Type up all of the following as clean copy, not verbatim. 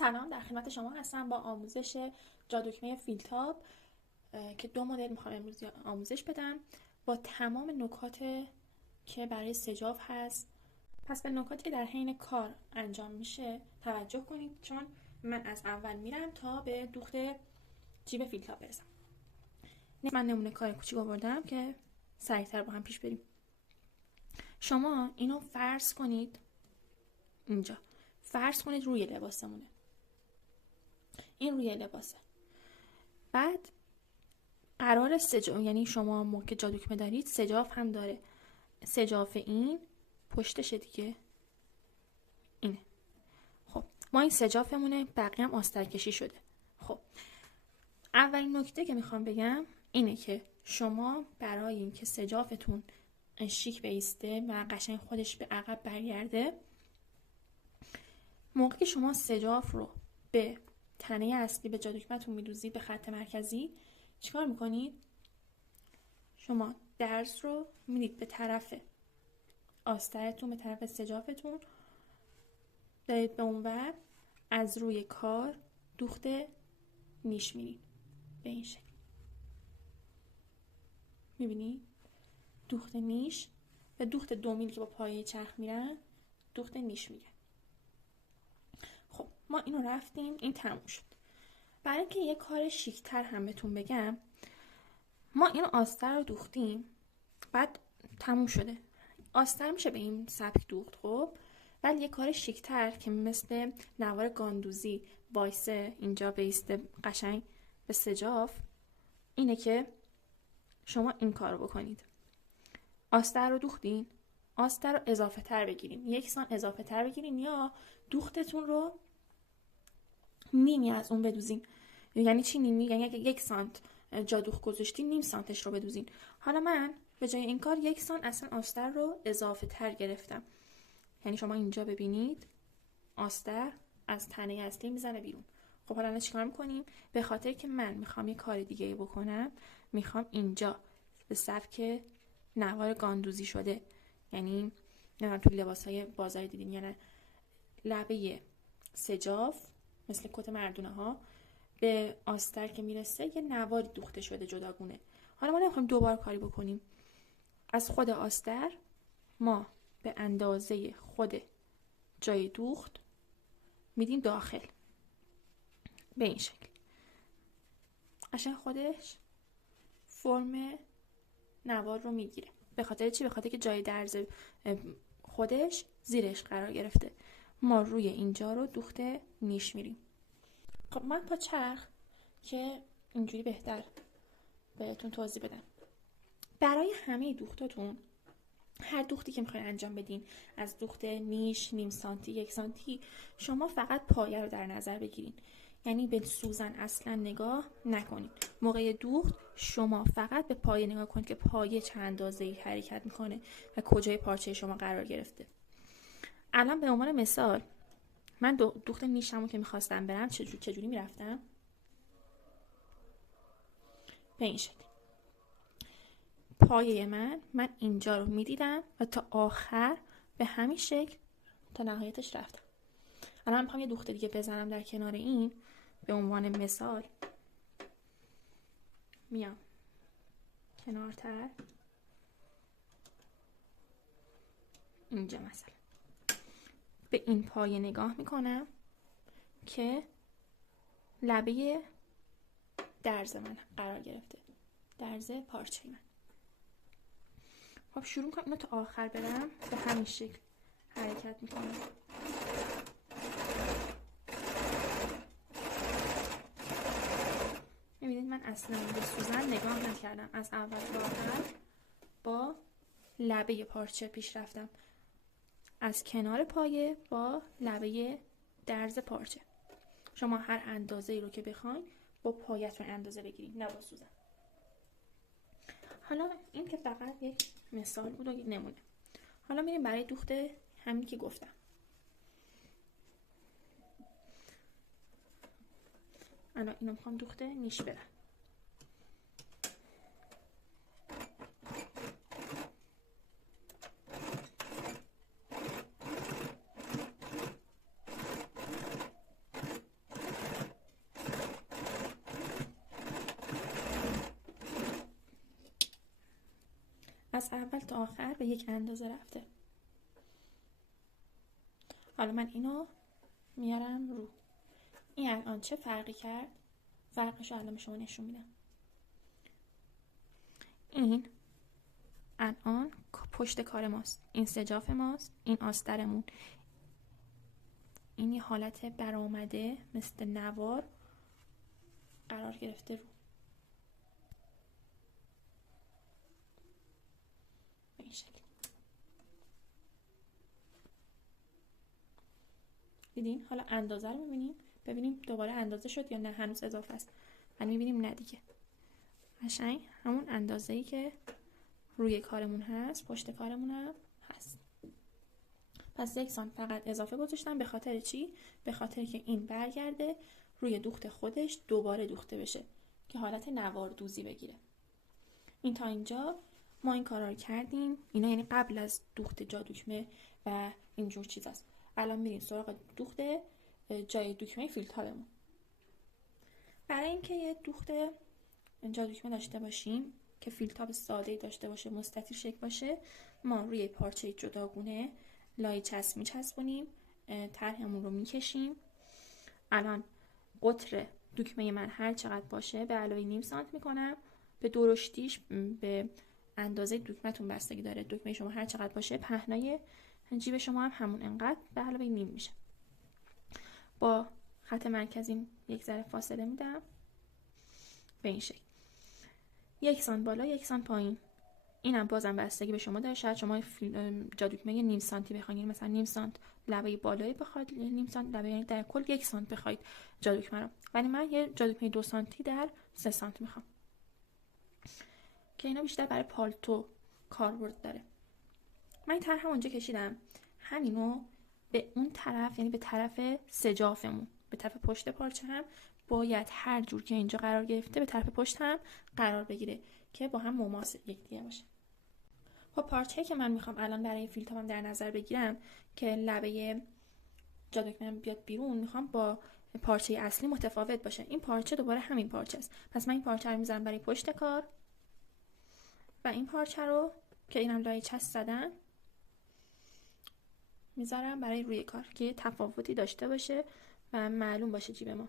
سلام، در خدمت شما هستم با آموزش جادوگمه فیلتاب که 2 مدل میخوام امروز آموزش بدم با تمام نکات که برای سجاف هست. پس به نکاتی که در حین کار انجام میشه توجه کنید، چون من از اول میرم تا به دوخت جیب فیلتاب برسم. من نمونه کار کوچیک آوردم که سریعتر با هم پیش بریم. شما اینو فرض کنید اینجا، فرض کنید روی لباسمونه، این روی لباسه. بعد قرار سجاف، یعنی شما موقع جادوگمه دارید سجاف هم داره. سجاف این پشتشه دیگه، اینه. خب ما این سجافمونه، بقیه هم آستر کشی شده. خب اولین نکته که میخوام بگم اینه که شما برای اینکه سجافتون شیک بیسته و قشنگ خودش به عقب برگرده، موقعی که شما سجاف رو به تنه اصلی به جادوگمه‌تون میدوزید، به خط مرکزی، چیکار میکنید؟ شما درز رو میدید به طرف آسترتون، به طرف سجافتون، دارید به اونور از روی کار دوخت نیش میرید به این شکل. میبینید؟ دوخت نیش و دوخت 2 میل که با پایه چرخ میرن دوخت نیش میگن. خب ما اینو رفتیم، این تموم شد. برای اینکه یه کار شیک‌تر هم بهتون بگم، ما این آستر رو دوختیم، بعد تموم شده. آستر میشه به این سبک دوخت، خب ولی یه کار شیک‌تر که مثل نوار گاندوزی وایسه اینجا بیسته قشنگ به سجاف، اینه که شما این کار رو بکنید. آستر رو دوختین، آستر رو اضافه تر بگیرین، 1 سانت اضافه تر بگیرین یا دوختتون رو نیمی از اون بدوزین. یعنی چی نیمی؟ یعنی اگه 1 سانت جا دوخت گذاشتین، نیم سانتش رو بدوزین. حالا من به جای این کار 1 سانت اصلا آستر رو اضافه تر گرفتم. یعنی شما اینجا ببینید آستر از تنه اصلی میزنه بیرون. خب حالا چیکار میکنیم؟ به خاطر که من میخوام یه کار دیگه بکنم، میخوام اینجا به سبک نوار گاندوزی شده، یعنی نه تو لباسای بازار دیدین یا نه، لبه سجاف مثل کت مردونه ها به آستر که میرسه یه نواری دوخته شده جداگونه. حالا ما نمیخوایم دوبار کاری بکنیم. از خود آستر ما به اندازه خود جای دوخت میدیم داخل به این شکل. قشنگ خودش فرم نوار رو میگیره. به خاطر چی؟ به خاطر که جای درز خودش زیرش قرار گرفته. ما روی اینجا رو دوخت نیش میریم. خب من با چرخ که اینجوری بهتر بهتون توضیح بدم. برای همه دوختاتون، هر دوختی که میخواین انجام بدین، از دوخت نیش، نیم سانتی، 1 سانتی، شما فقط پایه رو در نظر بگیرین. یعنی به سوزن اصلا نگاه نکنید. موقع دوخت شما فقط به پایه نگاه کنید که پایه چه اندازه‌ای حرکت میکنه و کجای پارچه شما قرار گرفته. الان به عنوان مثال من دوخت نیشمو که میخواستم برم چجوری میرفتم؟ به این شکل. پایه من اینجا رو میدیدم و تا آخر به همین شکل تا نهایتش رفتم. الان میخوام یه دوخت دیگه بزنم در کنار این. به عنوان مثال میام کنارتر اینجا، مثلا به این پایه نگاه میکنم که لبه درز من قرار گرفته، درز پارچه من. خب شروع میکنم اینو تا آخر برم، به همین شکل حرکت میکنم. میبینید من اصلا به سوزن نگاه نکردم، از اول تا آخر با لبه پارچه پیش رفتم، از کنار پایه با لبه درز پارچه. شما هر اندازه ای رو که بخواین با پایتون اندازه بگیرید، نه با سوزن. حالا این که فقط یک مثال بود و یک نمونه. حالا میریم برای دوخت همین که گفتم. الان اینو میخوام دوخت نیش برم. از اول تا آخر به یک اندازه رفته. حالا من اینو میارم رو. این الان چه فرقی کرد؟ فرقش رو الان به شما نشون میدم. این الان پشت کار ماست، این سجاف ماست، این آسترمون، این یه حالت برآمده مثل نوار قرار گرفته رو. به این شکل دیدین؟ حالا اندازه رو میبینیم، ببینیم دوباره اندازه شد یا نه هنوز اضافه است. ولی میبینیم نه دیگه، قشنگ همون اندازه‌ای که روی کارمون هست پشت کارمون هم هست. پس 1 سانت فقط اضافه گذاشتم. به خاطر چی؟ به خاطر که این برگرده روی دوخت خودش دوباره دوخته بشه که حالت نوار دوزی بگیره. این تا اینجا ما این کارا رو کردیم. اینا یعنی قبل از دوخت جا دکمه و اینجور چیزاست. الان میریم سراغ دوخت جای دکمه فیلتابمون. برای اینکه یه دوخت جا دکمه داشته باشیم که فیلتاب ساده‌ای داشته باشه، مستطیل شکل باشه، ما روی پارچه جداگونه لای چسب میچسبونیم، طرحمون رو میکشیم. الان قطر دکمه من هر چقدر باشه به علاوه نیم سانت میکنم. به درشتیش به اندازه دکمه‌تون بستگی داره. دکمه شما هر چقدر باشه پهنای جیب شما هم همون انقدر به علاوه نیم میشه. با خط مرکزی یک ذره فاصله میدم به این شکل. 1 سانت بالا 1 سانت پایین. اینم بازم بستگی به شما داره. شاید شما جا دکمه نیم سانتی بخواید، مثلا نیم سانت لبه بالایی بخواید، نیم سانت لبه، یعنی در کل 1 سانت بخواید جا دکمه رو. ولی من یه جا دکمه 2 سانتی در 3 سانت میخوام که اینا بیشتر برای پالتو کاربرد داره. من این طرح اونجا کشیدم، همینو به اون طرف، یعنی به طرف سجافمون، به طرف پشت پارچه هم باید هر جور که اینجا قرار گرفته به طرف پشت هم قرار بگیره که با هم مماس یکدیگه باشه. با پارچه‌ای که من میخوام الان برای فیلتابم در نظر بگیرم که لبه جا دکمه بیاد بیرون، میخوام با پارچه اصلی متفاوت باشه. این پارچه دوباره همین پارچه است. پس من این پارچه رو میذارم برای پشت کار و این پارچه رو که اینم لای چسب زدن میذارم برای روی کار که یه تفاوتی داشته باشه و معلوم باشه جیب ما،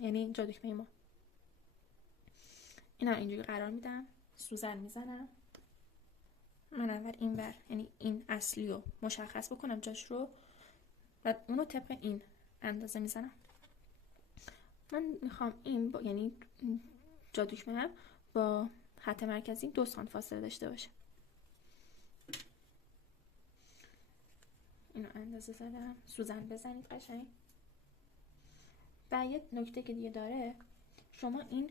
یعنی جا دکمه ما. اینا اینجوری قرار میدم، سوزن میزنم. من اول این ور، یعنی این اصلی رو مشخص بکنم جاش رو و اونو طبق این اندازه میزنم. من میخوام این یعنی جا دکمه هم با خط مرکزی 2 سانت فاصله داشته باشه. اینو اندازه زدم، سوزن بزنید قشنگ. و یه نکته که دیگه داره، شما این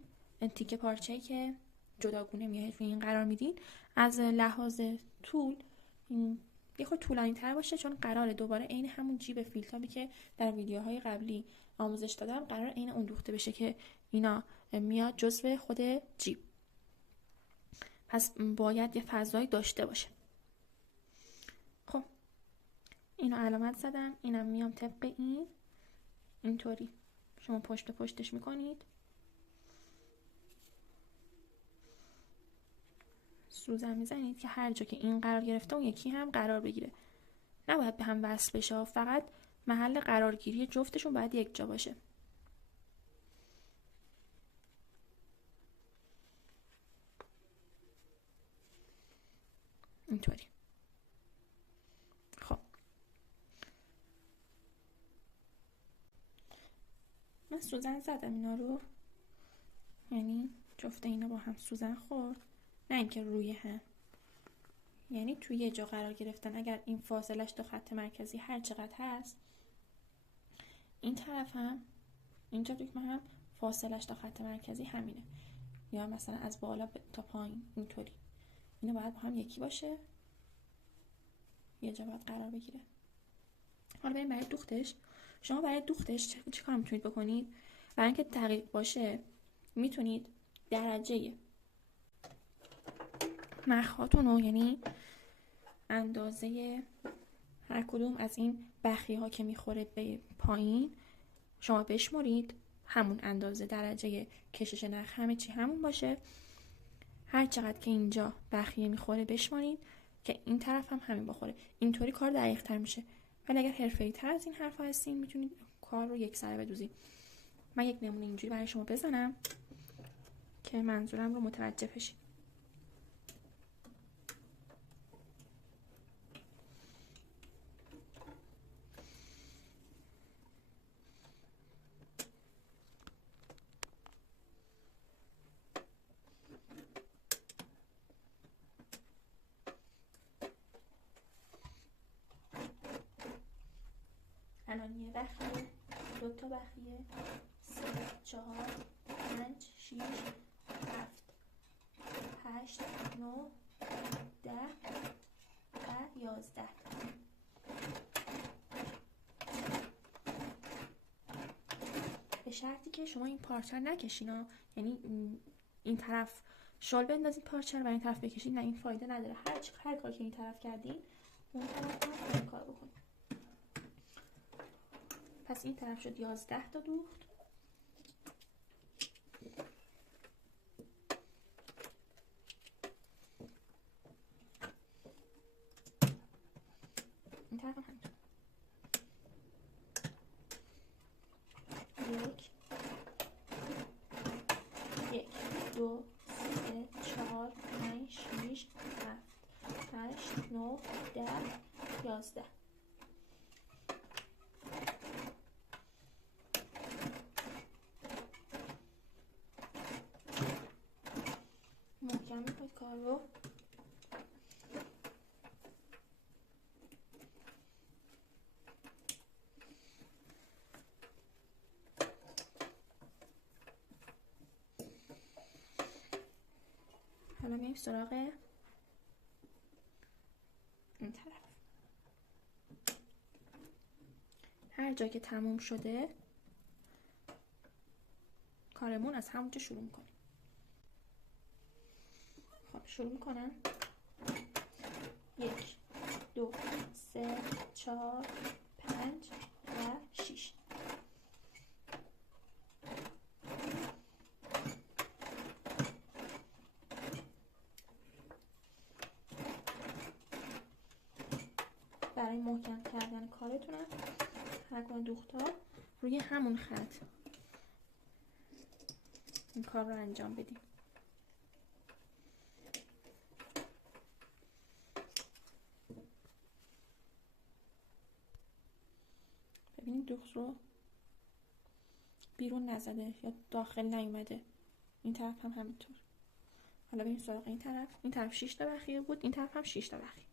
تیکه پارچه‌ای که جداگونه میاد روی این قرار میدین، از لحاظ طول یه خود طولانی تر باشه، چون قراره دوباره عین همون جیب فیلتابی که در ویدیوهای قبلی آموزش دادم قرار عین اون دوخته بشه که اینا میاد جزو خود جیب. پس باید یه فضایی داشته باشه. خب اینو علامت زدم. اینم میام طبق اینطوری شما پشت به پشتش میکنید، سوزن میزنید که هر جا که این قرار گرفته اون یکی هم قرار بگیره. نباید به هم وصل بشه، فقط محل قرارگیری جفتشون باید یک جا باشه. اینطوری. خب من سوزن زدم اینا رو، یعنی جفت اینا با هم سوزن خورد، نه اینکه روی هم، یعنی توی یه جا قرار گرفتن. اگر این فاصلش تا خط مرکزی هر چقدر هست، این طرف هم اینجا دکمه هم فاصلش تا خط مرکزی همینه، یا مثلا از بالا تا پایین اینطوری. اینا باید با هم یکی باشه، یه جا باید قرار بگیره. حالا بریم برای دوختش. شما برای دوختش چه کار میتونید بکنید؟ برای اینکه دقیق باشه میتونید درجه نخهاتون رو، یعنی اندازه هر کدوم از این بخی ها که میخوره به پایین، شما بشمرید همون اندازه درجه کشش نخ همه چی همون باشه هر چقدر که اینجا بخیه میخوره بشمارید که این طرف هم همین بخوره. اینطوری کار دقیق تر میشه. ولی اگر حرفه‌ای تر از این حرفا هستین میتونید کار رو یک سره بدوزید. من یک نمونه اینجوری برای شما بزنم که منظورم رو متوجه بشید. الان یه بخیه، 2 تا بخیه، 3 4 5 6 7 8 9 10 و 11. به شرطی که شما این پارچه رو نکشین، یعنی این طرف شال بندازید پارچه رو و این طرف بکشید، نه این فایده نداره. هر کار که این طرف کردین اون طرف هم این کار بکنید. پس این طرف شد 11 تا دوخت. این طرف هم همینطور. 1 2 3 4 5 6 7 8 9 10 11. محکم میکنید کار رو. حالا میریم سراغ این طرف. هر جا که تموم شده کارمون از همونجا شروع میکنیم. خب شروع میکنم. 1 2 3 4 5 و 6. برای محکم کردن کارتونم هر کدوم دوختا روی همون خط این کار رو انجام بدیم. ببینید دوخت رو بیرون نزده یا داخل نیومده. این طرف هم همینطور. حالا بریم سراغ این طرف. این طرف 6 تا بخیه بود، این طرف هم 6 تا بخیه.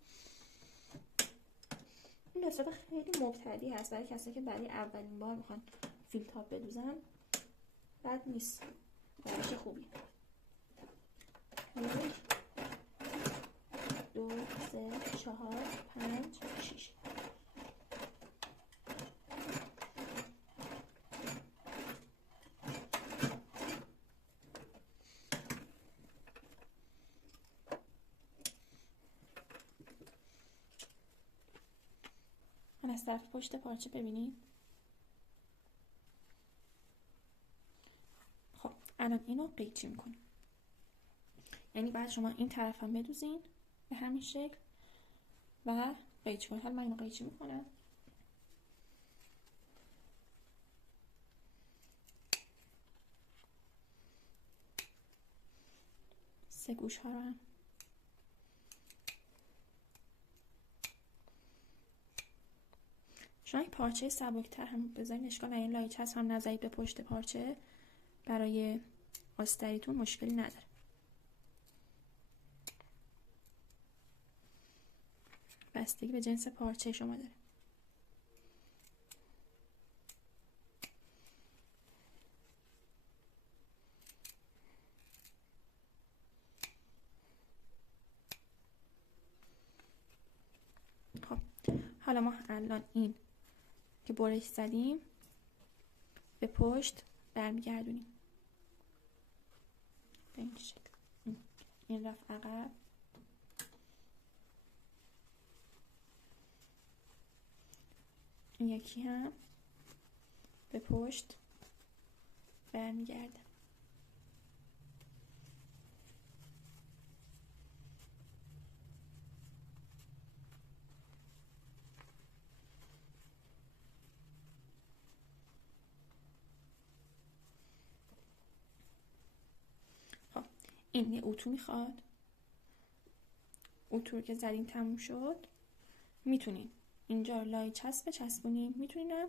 این قسمت خیلی مبتدی هست برای کسایی که برای اولین بار میخوان فیل تاپ بدوزن. بد نیست، روش خوبی. 1 2 3 4 5 6. از طرف پشت پارچه ببینید. خب الان اینو قیچی میکنیم. یعنی بعد شما این طرف هم بدوزین به همین شکل و قیچی کنید. حالا من اینو قیچی میکنم. سه گوش ها رو هم شما این پارچه سبکتر هم بذارین، اشکال نداره. این لایچ هست هم نزدید به پشت پارچه، برای آستریتون مشکلی نداره. بستگی به جنس پارچه شما داره. خب حالا ما الان این که برش زدیم به پشت برمیگردونیم به این شکل. این رفت عقب، این یکی هم به پشت برمیگرده. این یه اتو میخواد. اتو که زدین تموم شد، میتونین اینجا لای چسب بچسبونین، میتونینم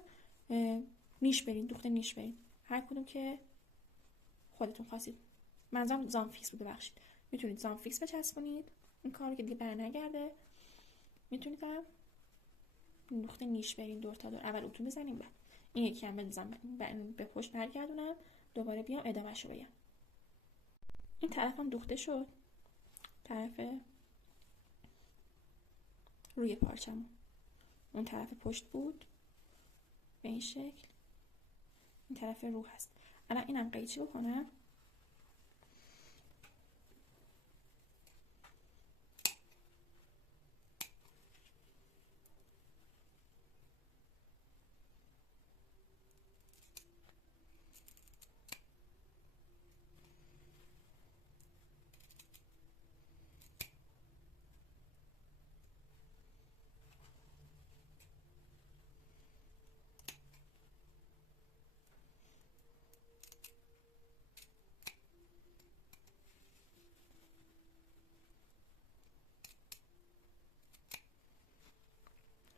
نیش برین، دوخت نیش برین، هر کدوم که خودتون خواستید. منظورم زانفیکس بود، ببخشید. میتونید زانفیکس بچسبونید، این کار که دیگه برنگرده. میتونید هم دوخت نیش برین دور تا دور. اول اتو بزنیم، بعد این یکی هم بزنم به پشت برگردونم، دوباره بیام ادامهشو بگم. این طرف هم دوخته شد، طرف روی پارچمون. اون طرف پشت بود به این شکل، این طرف رو هست. الان اینم قیچی بکنم.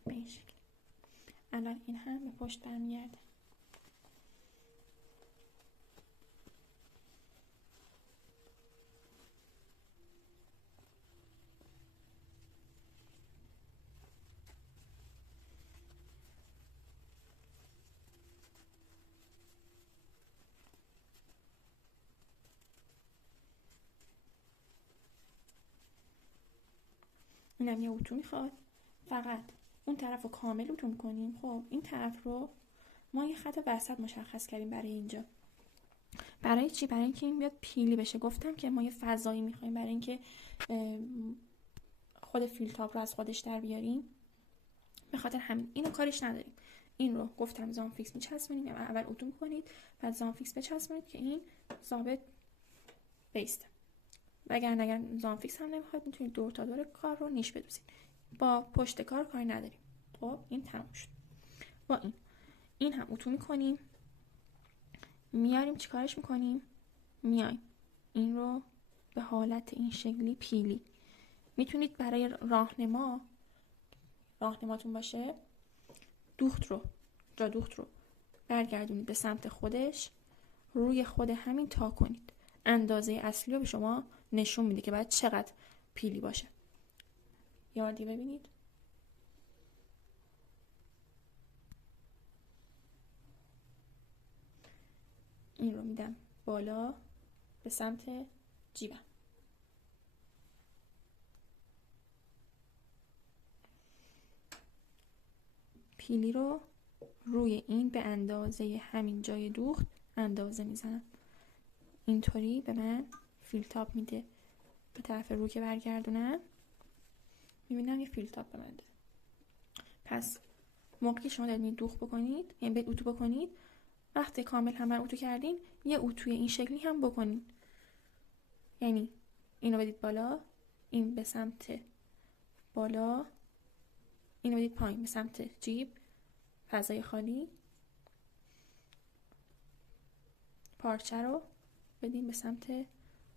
به این شکل. الان این هم به پشت برمیگرده. اینم یه اتو میخواد، فقط اون طرف رو کامل اتو میکنیم. خب این طرف رو ما یه خط وسط مشخص کردیم برای اینجا. برای چی؟ برای اینکه این بیاد پیلی بشه. گفتم که ما یه فضایی میخوایم برای اینکه خود فیلتاب رو از خودش در بیاریم. به خاطر همین اینو کارش نداریم. این رو گفتم زانفیکس میچسبونیم، اول اتو میکنید، بعد زانفیکس بچسبونید که این ثابت بیسته. وگرنه اگر زانفیکس هم نمیخواد، میتونید دور تا دور کار رو نیش بدوزید. با پشت کار کاری نداریم. خب این تموم شد. با این هم اتو میکنیم، میاریم چیکارش میکنیم؟ میایم این رو به حالت این شکلی پیلی. میتونید برای راهنماتون باشه، دوخت رو برگردونید به سمت خودش، روی خود همین تا کنید. اندازه اصلی رو به شما نشون میده که باید چقدر پیلی باشه. یه بار دیگه ببینید. این رو میدم بالا به سمت جیبم. پیلی رو روی این به اندازه همین جای دوخت اندازه میزنم. اینطوری به من فیلتاب میده. به طرف رو که برگردونم میبینم یه فیلتاب به من ده. پس موقعی شما دارید دوخت بکنید، یعنی به اتو بکنید، وقتی کامل هم اتو کردین یه اتوی این شکلی هم بکنید. یعنی اینو بدید بالا، این به سمت بالا، اینو بدید پایین به سمت جیب، فضای خالی. پارچه رو بدین به سمت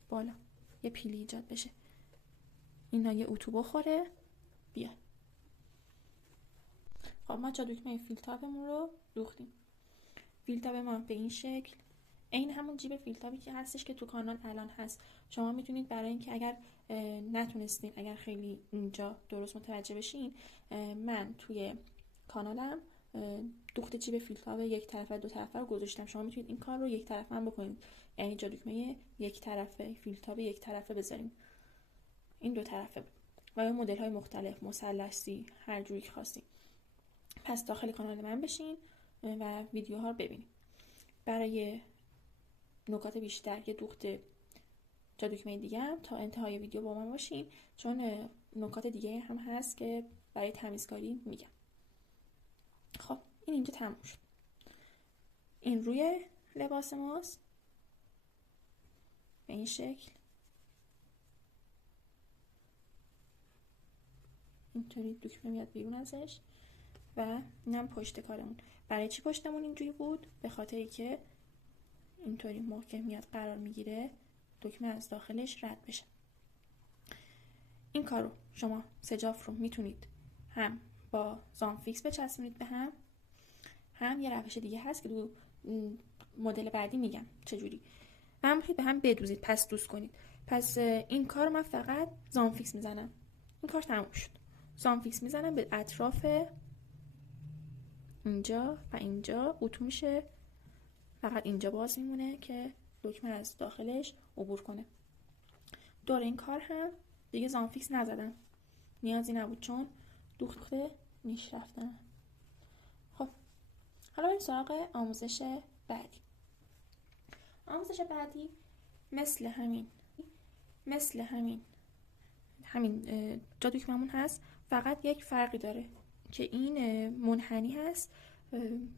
بالا، یه پیلی ایجاد بشه. اینا یه اتو بخوره بیاد. خب ما جا دکمه فیلتابمون رو دوختیم. فیلتاب ما به این شکل، این همون جیب فیلتابی که هستش که تو کانال الان هست. شما میتونید برای اینکه اگر نتونستین، اگر خیلی اینجا درست متوجه بشین، من توی کانالم دوخت جیب فیلتاب یک طرفه دو طرفه رو گذاشتم. شما میتونید این کار رو یک طرفه هم بکنید، یعنی جا دکمه یک طرفه فیلتاب یک طرفه بذاریم. این دو طرفه بود و یا مدل های مختلف، مثلثی، هر جوری که خواستین. پس داخل کانال من بشین و ویدیوها رو ببینید. برای نکات بیشتر یه دوخت جا دکمه دیگه هم تا انتهای ویدیو با من باشین، چون نکات دیگه هم هست که برای تمیزکاری میگم. خب این اینجا تموم شد. این روی لباس ماست به این شکل. اینطوری دکمه میاد بیرون ازش و اینم پشت کارمون. برای چی پشتمون اینجوری بود؟ به خاطری که اینطوری محکم میاد قرار میگیره دکمه از داخلش رد بشه. این کار رو شما سجاف رو میتونید هم با زامفیکس بچسبونید به هم یه روش دیگه هست که دو مدل بعدی میگم چجوری. هم میتونید به هم بدوزید، پس دوز کنید. پس این کار من فقط زامفیکس میزنم. این کار تموم شد. زامفیکس میزنم به اطراف اینجا و اینجا، اتو میشه. فقط اینجا باز میمونه که دکمه از داخلش عبور کنه. دور این کار هم دیگه زامفیکس نزدم، نیازی نبود چون دوخت نیش رفتم. خب حالا بریم سراغ آموزش بعدی. آموزش بعدی مثل همین جا دکممون هست، فقط یک فرقی داره که این منحنی هست،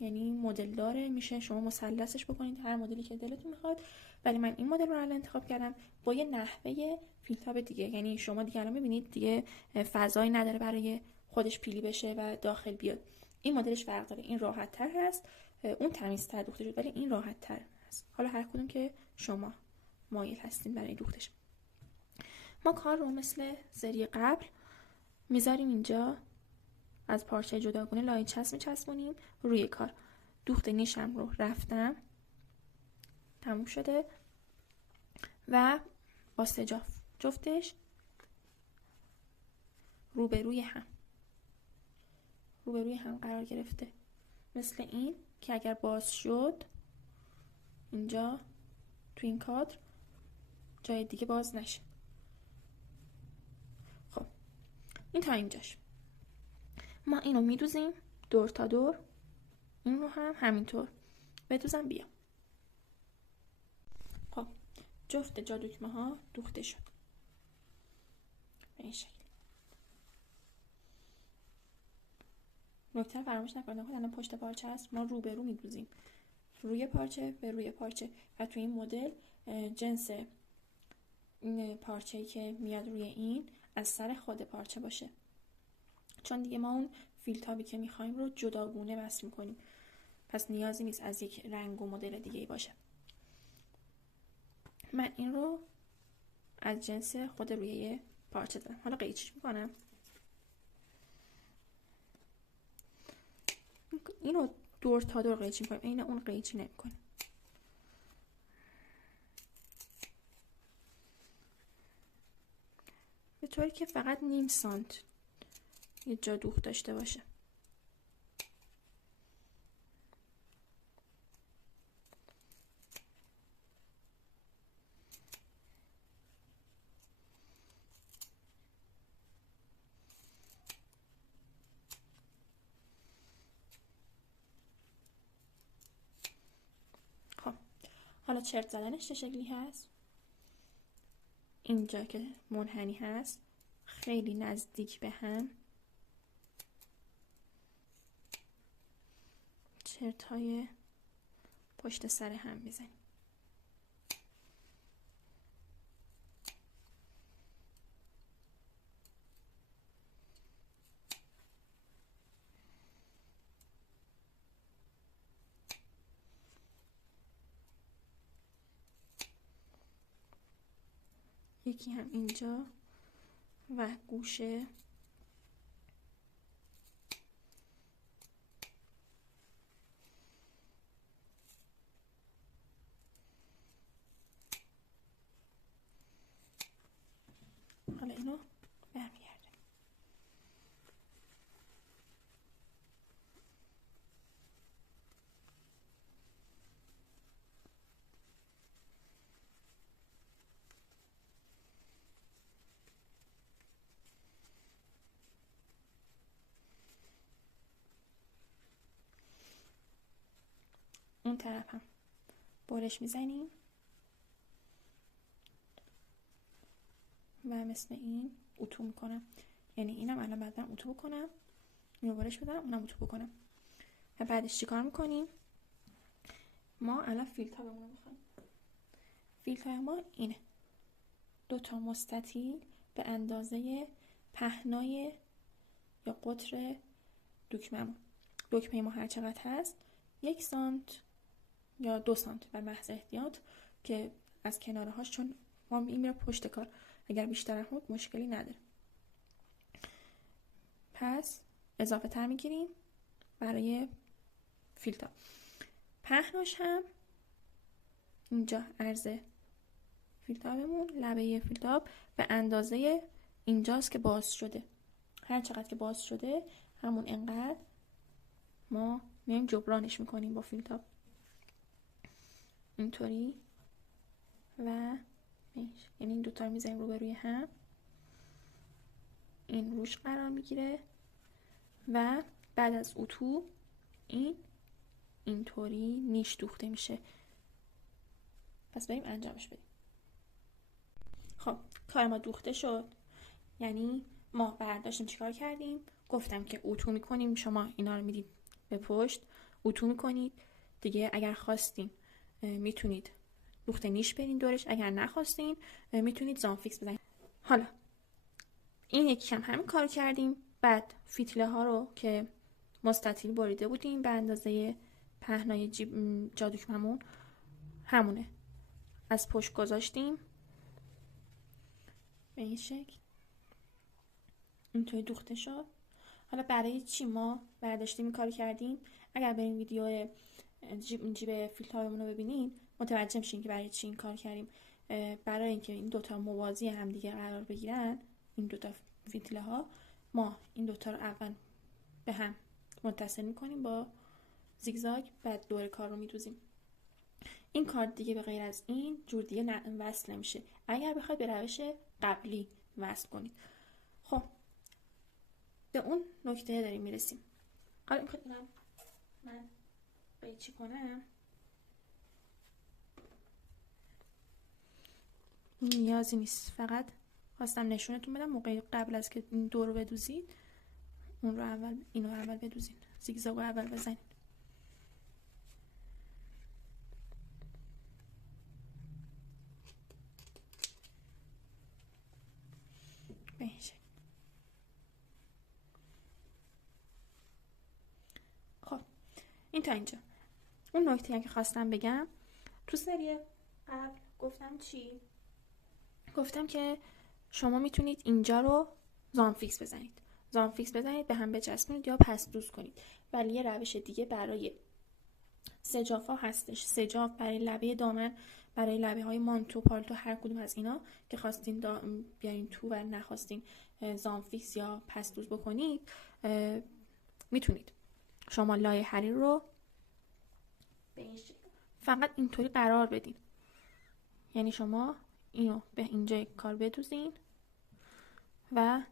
یعنی مدل داره، میشه شما مثلثش بکنید هر مدلی که دلتون میخواد، ولی من این مدل رو الان انتخاب کردم با یه نحوه فیلتاب دیگه. یعنی شما دیگه الان میبینید دیگه فضایی نداره برای خودش پیلی بشه و داخل بیاد. این مدلش فرق داره، این راحت تر هست، اون تمیزتر دوخته شد ولی این راحت تر هست. حالا هر کدوم که شما مایل هستین برای دوختش. ما کار رو مثل سری قبل میذاریم اینجا، از پارچه جداگونه لای چسب میچسبونیم روی کار. دوخت نیشم رو رفتم، تموم شده و با سجاف جفتش روبروی هم قرار گرفته، مثل این که اگر باز شد اینجا تو این کادر جای دیگه باز نشه. خب این تا اینجاش. ما اینو میدوزیم دور تا دور، این رو هم همینطور بدوزم بیام. خب جفت جا دکمه ها دوخته شد به این شکل. نکته فراموش نکنید الان پشت پارچه است، ما رو به رو میدوزیم، روی پارچه به روی پارچه، و تو این مدل جنس این پارچه‌ای که میاد روی این از سر خود پارچه باشه، چون دیگه ما اون فیلتابی که میخوایم رو جداگونه وصل میکنیم، پس نیازی نیست از یک رنگ و مدل دیگه ای باشه. من این رو از جنس خود روی پارچه دارم. حالا قیچیش میکنم، اینو دور تا دور قیچی میکنیم، این اون قیچی نمیکنیم. به طوری که فقط نیم سانت یه جا دوخت داشته باشه. خب حالا چرت زدنش چه شکلی هست؟ اینجا که منحنی هست خیلی نزدیک به هم چرت های پشت سر هم میزنیم. یکی هم اینجا و گوشه. حالا اینو برمیگردم. اون طرف هم برش میزنیم و مثل این اتو میکنم، یعنی اینم الان بعد من اتو بکنم، اینو برش بدم، اونم اتو بکنم. و بعدش چیکار میکنیم؟ ما الان فیلتابمون رو میخوایم. فیلتاب ما اینه، 2 مستطیل به اندازه پهنای یا قطر دکمه‌مون. دکمه ما هر چقدر هست 1 سانت یا 2 سانت بر محض احتیاط، که از کنارهاش چون ما این میره پشت کار. اگر بیشتر هم بود مشکلی نداره. پس اضافه تر میگیریم برای فیلتاب. پهناش هم اینجا عرض فیلتابمون، لبه فیلتاب به اندازه اینجاست که باز شده. هر چقدر که باز شده همون انقدر ما میایم جبرانش میکنیم با فیلتاب. اینطوری و یعنی این دوتا رو میذاریم رو به روی هم، این روش قرار میگیره و بعد از اتو این اینطوری نیش دوخته میشه. پس بریم انجامش بدیم. خب کار ما دوخته شد، یعنی ما برداشتیم چیکار کردیم؟ گفتم که اتو میکنیم، شما اینا رو میدید به پشت، اتو میکنید دیگه. اگر خواستین میتونید دوخته نیش برین دورش، اگر نخواستین میتونید زانفیکس بزنید. حالا این یکی هم همین کار کردیم. بعد فیتله ها رو که مستطیل بریده بودیم به اندازه پهنای جادوگرمون همونه از پشت گذاشتیم به این شکل، اینطوری دوخته شد. حالا برای چی ما برداشتیم این کار کردیم؟ اگر برین ویدیو جیب فیلتابمون رو ببینین متوجه میشین که برای چی این کار کردیم. برای اینکه این دوتا موازی هم دیگه قرار بگیرن، این دوتا فیتله ها، ما این دوتا رو اول به هم متصل میکنیم با زیگزاگ، بعد دور کار رو میدوزیم. این کار دیگه به غیر از این جور دیگه وصل نمیشه اگر بخواید به روش قبلی وصل کنید. خب به اون نکته داریم میرسیم. حالا میخواد من به چی کنم؟ نیازی نیست، فقط خواستم نشونتون بدم موقع قبل از که این دور رو بدوزید اون رو اول، این رو اول بدوزید، زیگزاگ رو اول بزنید. به این شکل. خب این تا اینجا. اون نکته که خواستم بگم، تو سری قبل گفتم چی؟ گفتم که شما میتونید اینجا رو زانفیکس بزنید به هم بچسبونید یا پس دوز کنید. ولی یه روش دیگه برای سجاف ها هستش. سجاف برای لبه دامن، برای لبه های مانتو، پالتو، هر کدوم از اینا که خواستین بیارین تو و نخواستین زانفیکس یا پس دوز بکنید، میتونید شما لایه حریر رو به این شکل فقط اینطوری قرار بدین. یعنی شما اینو به اینجای کار بدوزین و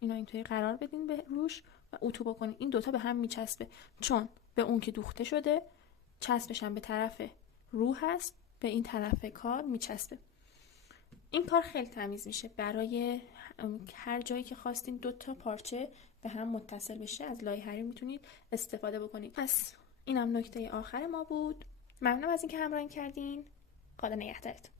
اینو اینطوری قرار بدین به روش و اتو بکنین. این دوتا به هم میچسبه، چون به اون که دوخته شده چسبش هم به طرف رو هست، به این طرف کار میچسبه. این کار خیلی تمیز میشه. برای هر جایی که خواستین دوتا پارچه به هم متصل بشه از لایه حریر میتونید استفاده بکنید. پس اینم نکته آخر ما بود. ممنونم از اینکه همراهی کردین. خدا نگهدارتون.